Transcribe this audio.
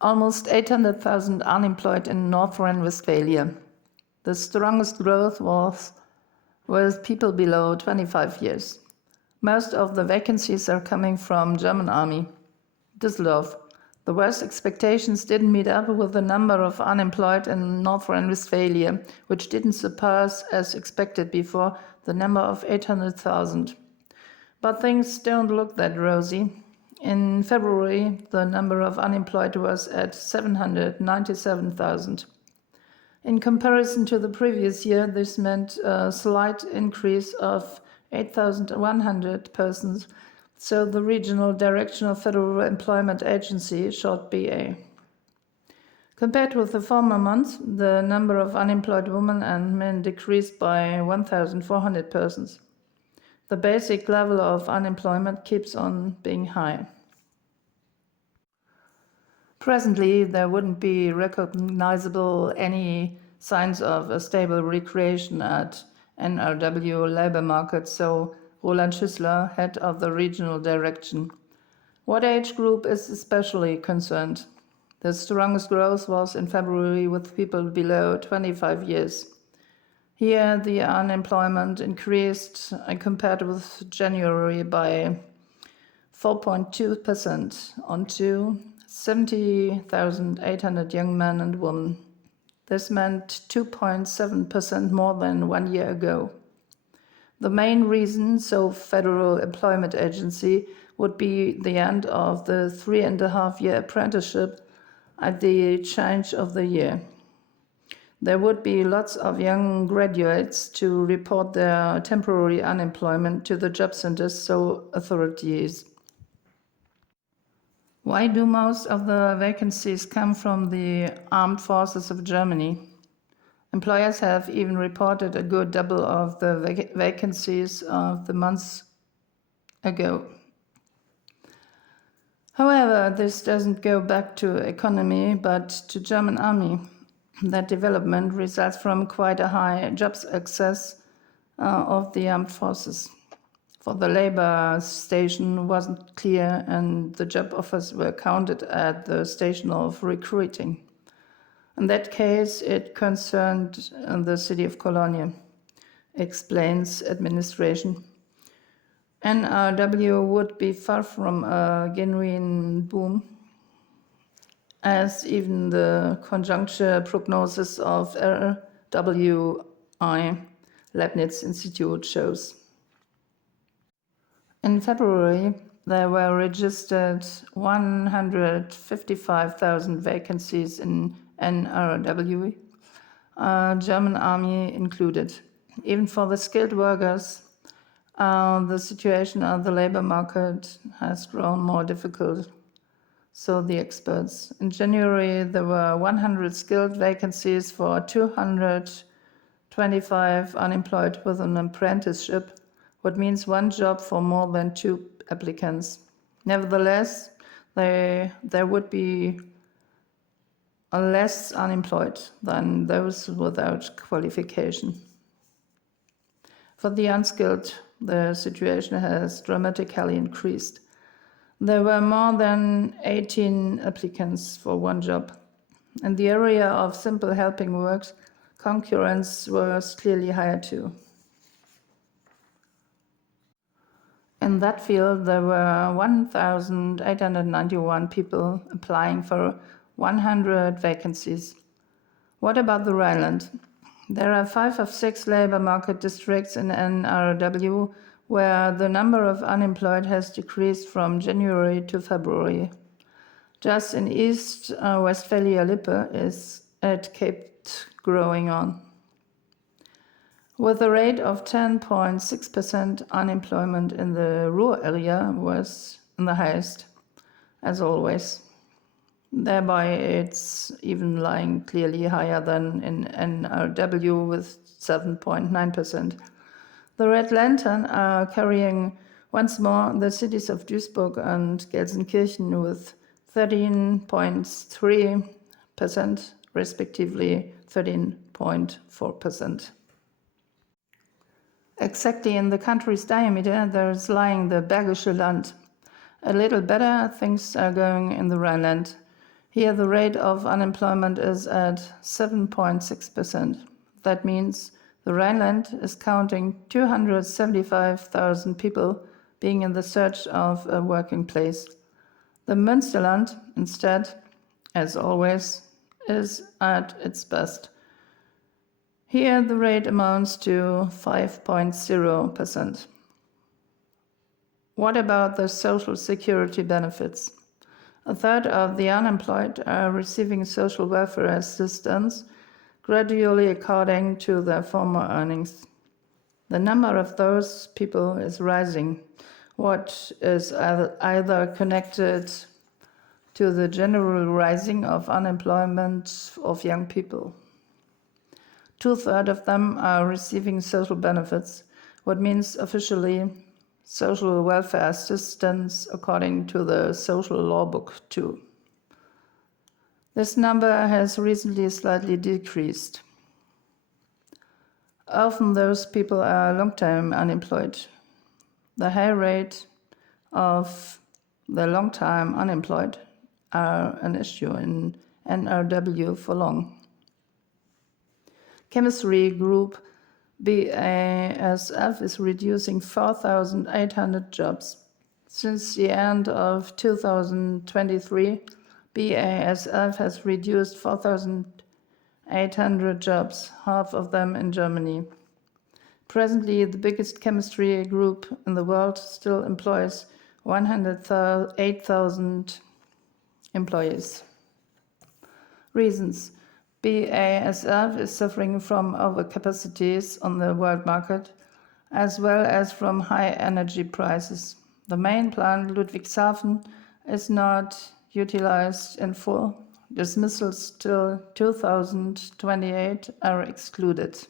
almost 800,000 unemployed in North Rhine-Westphalia. The strongest growth was with people below 25 years. Most of the vacancies are coming from German Army. Düsseldorf. The worst expectations didn't meet up with the number of unemployed in North Rhine-Westphalia, which didn't surpass, as expected before, the number of 800,000. But things don't look that rosy. In February, the number of unemployed was at 797,000. In comparison to the previous year, this meant a slight increase of 8,100 persons, so the Regional Direction of Federal Employment Agency, short BA. Compared with the former months, the number of unemployed women and men decreased by 1,400 persons. The basic level of unemployment keeps on being high. Presently, there wouldn't be recognizable any signs of a stable recreation at NRW labor market, so Roland Schüssler, head of the regional direction. What age group is especially concerned? The strongest growth was in February with people below 25 years. Here, the unemployment increased compared with January by 4.2% onto 70,800 young men and women. This meant 2.7% more than 1 year ago. The main reason, so Federal Employment Agency, would be the end of the 3.5-year apprenticeship at the change of the year. There would be lots of young graduates to report their temporary unemployment to the job centers, so authorities. Why do most of the vacancies come from the armed forces of Germany? Employers have even reported a good double of the vacancies of the months ago. However, this doesn't go back to economy, but to German Army. That development results from quite a high jobs access of the armed forces. For the labor station wasn't clear, and the job offers were counted at the station of recruiting. In that case, it concerned the city of Cologne, explains administration. NRW would be far from a genuine boom, as even the conjuncture prognosis of RWI, Leibniz Institute, shows. In February, there were registered 155,000 vacancies in NRW, German Army included. Even for the skilled workers, the situation on the labor market has grown more difficult, so the experts. In January, there were 100 skilled vacancies for 225 unemployed with an apprenticeship, what means one job for more than 2 applicants. Nevertheless, there would be less unemployed than those without qualification. For the unskilled, the situation has dramatically increased. There were more than 18 applicants for one job. In the area of simple helping works, concurrence was clearly higher too. In that field, there were 1,891 people applying for 100 vacancies. What about the Rhineland? There are 5 of 6 labor market districts in NRW where the number of unemployed has decreased from January to February. Just in East Westphalia-Lippe it kept growing on. With a rate of 10.6%, unemployment in the Ruhr area was the highest, as always. Thereby, it's even lying clearly higher than in NRW with 7.9%. The Red Lantern are carrying once more the cities of Duisburg and Gelsenkirchen with 13.3%, respectively 13.4%. Exactly in the country's diameter, there's lying the Bergische Land. A little better things are going in the Rhineland. Here the rate of unemployment is at 7.6%. That means the Rhineland is counting 275,000 people being in the search of a working place. The Münsterland, instead, as always, is at its best. Here the rate amounts to 5.0%. What about the social security benefits? A third of the unemployed are receiving social welfare assistance gradually according to their former earnings. The number of those people is rising, what is either connected to the general rising of unemployment of young people. 2/3 of them are receiving social benefits, what means officially social welfare assistance according to the social law book 2. This number has recently slightly decreased. Often those people are long-term unemployed. The high rate of the long-time unemployed are an issue in NRW for long. Chemistry group BASF is reducing 4,800 jobs. Since the end of 2023, BASF has reduced 4,800 jobs, half of them in Germany. Presently, the biggest chemistry group in the world still employs 108,000 employees. Reasons. BASF is suffering from overcapacities on the world market, as well as from high energy prices. The main plant, Ludwigshafen, is not utilized in full. Dismissals till 2028 are excluded.